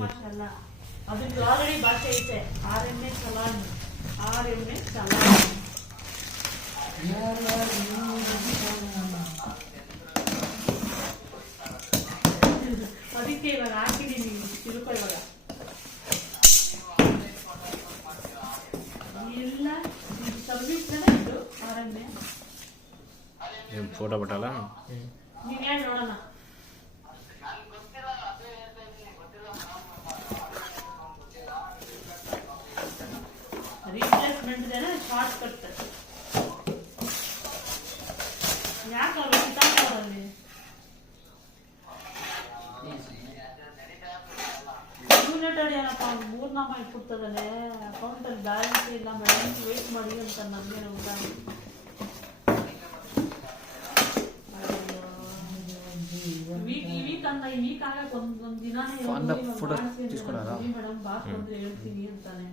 ಮಾಷಾಲ್ಲ ಅದಕ್ಕೆ ಆಲ್ರೆಡಿ ಭಾಷೆ ಐತೆ RMA ಚಲಾನ್ RMA ಚಲಾನ್ ಅದಕ್ಕೆ ಇವಾಗ ಹಾಕಿದೀನಿ ತಿರುಕೋ ಇವಾಗ ಇಲ್ಲ ಸರ್ವಿಸ್ ಇದು RMA ಫೋಟೋ ಬಿಟ್ಟಲ್ಲ ನೀನ್ ಹೇಳಿ ನೋಡೋಣ ರಿಪ್ಲೇಸ್ಮೆಂಟ್ ಇದೆ ಶಾರ್ಟ್ ಕಟ್ ಯಾಕೆ ಅಲ್ಲಿ ಯೂನಿಟೆಡ್ ಏನಪ್ಪ 3 ನಾಮ ಇಟ್ಬಿಡ್ತದಲ್ಲೇ ಅಕೌಂಟಲ್ಲಿ ಬ್ಯಾಲೆನ್ಸ್ ಇಲ್ಲ ಮೇಡಮ್ ವೇಟ್ ಮಾಡಿ ಅಂತ ನಮಗೆ ನಮ್ಗೆ ವೀಕ್ ಅಂದ ಈ ವೀಕ್ ಆಗಕ್ಕೆ ಒಂದ್ ದಿನಾನೇ ಫೋಟೋ తీసుకున్నారా ಮೇಡಮ್ ಬಾಸ್ ಬಂದ್ರೆ ಹೇಳ್ತೀನಿ ಅಂತಾನೆ